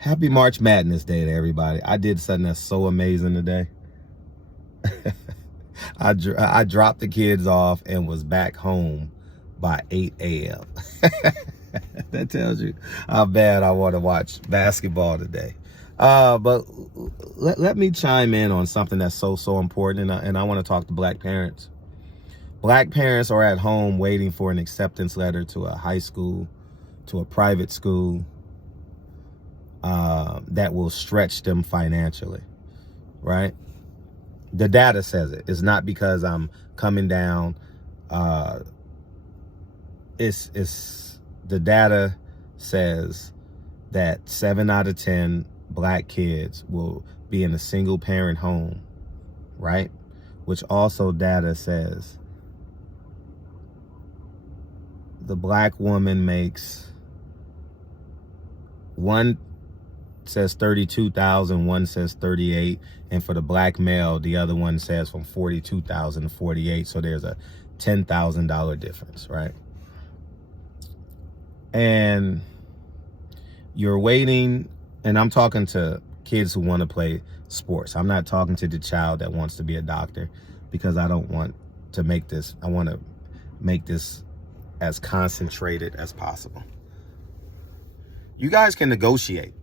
Happy March Madness Day to everybody. I did something that's so amazing today. I dropped the kids off and was back home by 8 a.m. That tells you how bad I want to watch basketball today. But let me chime in on something that's so important, and I want to talk to black parents. Black parents are at home waiting for an acceptance letter to a high school, to a private school, that will stretch them financially, right? The data says it. It's not because I'm coming down. It's the data says that 7 out of 10 black kids will be in a single parent home, right? Which also data says the black woman makes, one says 32,000, one says 38, and for the black male, the other one says from 42,000 to 48. So there's a $10,000 difference, right? And you're waiting, and I'm talking to kids who want to play sports. I'm not talking to the child that wants to be a doctor, because I don't want to make this, I want to make this as concentrated as possible. You guys can negotiate.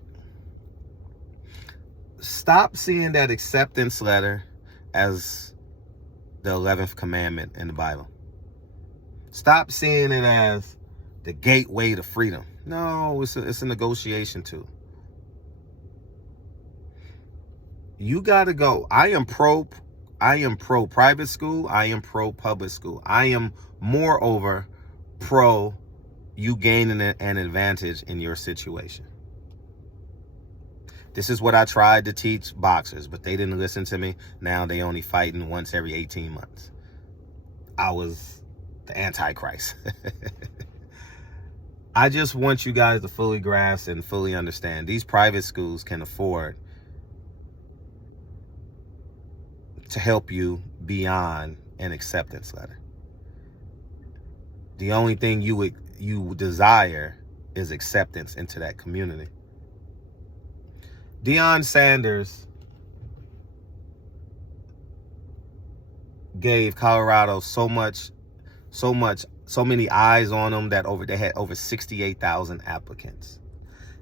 Stop seeing that acceptance letter as the 11th commandment in the Bible. Stop seeing it as the gateway to freedom. No, it's a negotiation tool. You got to go. I am pro private school. I am pro public school. I am moreover pro you gaining an advantage in your situation. This is what I tried to teach boxers, but they didn't listen to me. Now they only fighting once every 18 months. I was the Antichrist. I just want you guys to fully grasp and fully understand. These private schools can afford to help you beyond an acceptance letter. The only thing you desire is acceptance into that community. Deion Sanders gave Colorado so many eyes on them that they had over 68,000 applicants.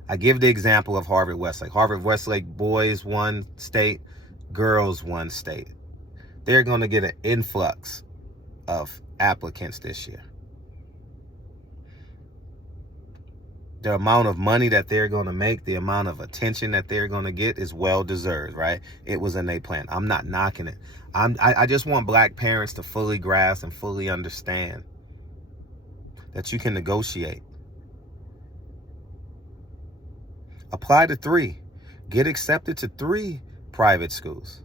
I give the example of Harvard-Westlake. Harvard-Westlake boys won state, girls won state. They're going to get an influx of applicants this year. The amount of money that they're going to make, the amount of attention that they're going to get is well deserved, right? It was in their plan. I'm not knocking it. I just want black parents to fully grasp and fully understand that you can negotiate. Apply to 3. Get accepted to 3 private schools.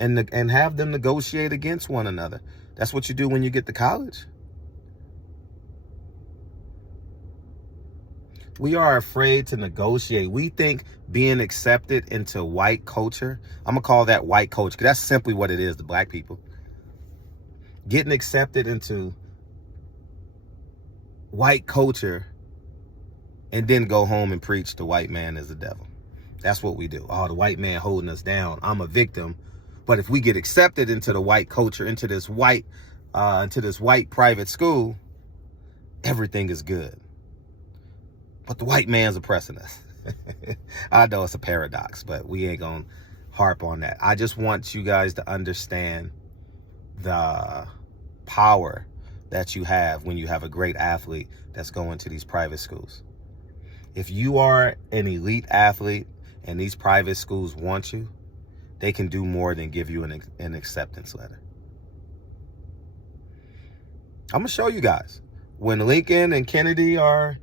And have them negotiate against one another. That's what you do when you get to college. We are afraid to negotiate. We think being accepted into white culture, I'm going to call that white culture, because that's simply what it is to black people. Getting accepted into white culture and then go home and preach the white man is the devil. That's what we do. Oh, the white man holding us down. I'm a victim. But if we get accepted into the white culture, into this white private school, everything is good. But the white man's oppressing us. I know it's a paradox, but we ain't going to harp on that. I just want you guys to understand the power that you have when you have a great athlete that's going to these private schools. If you are an elite athlete and these private schools want you, they can do more than give you an acceptance letter. I'm going to show you guys. When Lincoln and Kennedy are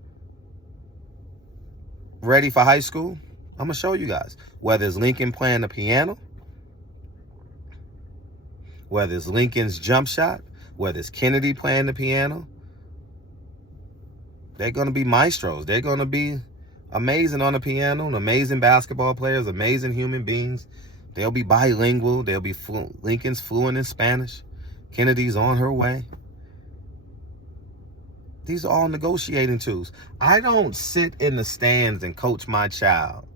ready for high school, I'm going to show you guys. Whether it's Lincoln playing the piano, whether it's Lincoln's jump shot, whether it's Kennedy playing the piano, they're going to be maestros. They're going to be amazing on the piano, amazing basketball players, amazing human beings. They'll be bilingual. They'll be Lincoln's fluent in Spanish. Kennedy's on her way. These are all negotiating tools. I don't sit in the stands and coach my child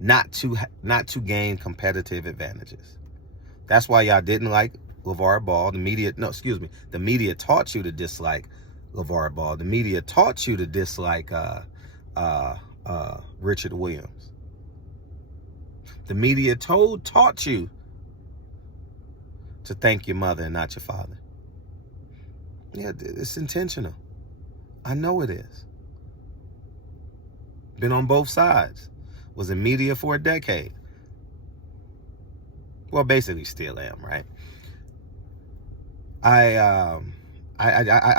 not to gain competitive advantages. That's why y'all didn't like LeVar Ball. The media taught you to dislike LeVar Ball. The media taught you to dislike Richard Williams. The media taught you to thank your mother and not your father. Yeah, it's intentional. I know it is. Been on both sides. Was in media for a decade. Well, basically still am, right? I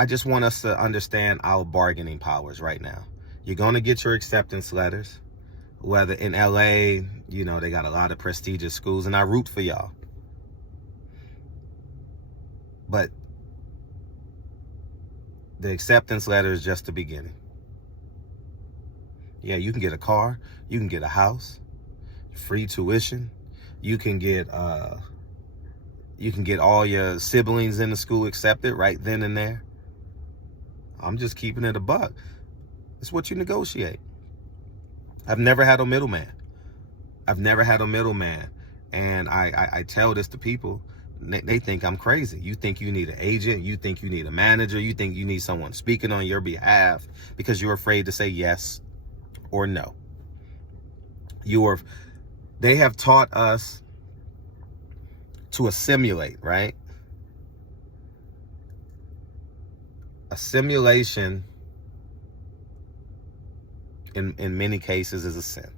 just want us to understand our bargaining powers right now. You're going to get your acceptance letters. Whether in LA, you know, they got a lot of prestigious schools, and I root for y'all. But the acceptance letter is just the beginning. Yeah, you can get a car, you can get a house, free tuition, you can get all your siblings in the school accepted right then and there. I'm just keeping it a buck. It's what you negotiate. I've never had a middleman. And I tell this to people. They think I'm crazy. You think you need an agent. You think you need a manager. You think you need someone speaking on your behalf because you're afraid to say yes or no. They have taught us to assimilate, right? Assimilation in many cases is a sin.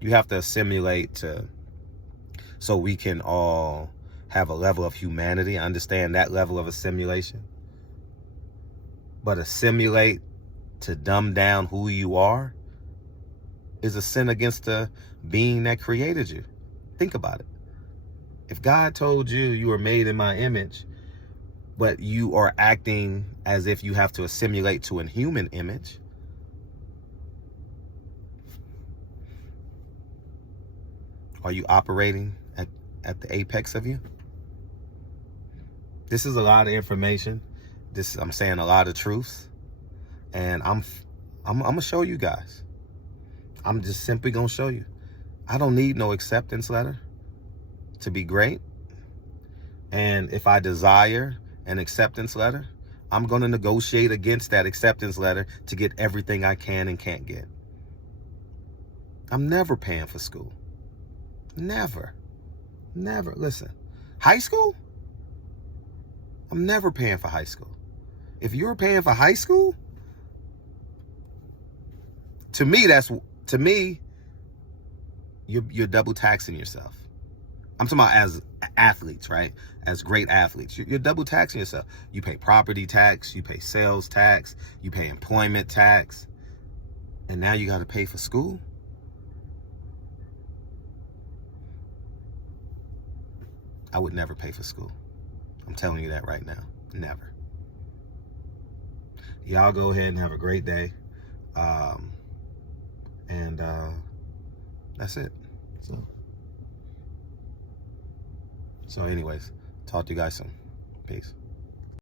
You have to assimilate so we can all have a level of humanity. I understand that level of assimilation. But assimilate to dumb down who you are is a sin against the being that created you. Think about it. If God told you you were made in my image, but you are acting as if you have to assimilate to a human image, are you operating at the apex of you? This is a lot of information. I'm saying a lot of truths, and I'm gonna show you guys. I'm just simply gonna show you. I don't need no acceptance letter to be great. And if I desire an acceptance letter, I'm gonna negotiate against that acceptance letter to get everything I can and can't get. I'm never paying for school. Never. Listen, high school? I'm never paying for high school. If you're paying for high school, to me, you're double taxing yourself. I'm talking about as athletes, right? As great athletes, you're double taxing yourself. You pay property tax, you pay sales tax, you pay employment tax, and now you got to pay for school. I would never pay for school. I'm telling you that right now. Never. Y'all go ahead and have a great day. And that's it. So anyways, talk to you guys soon. Peace.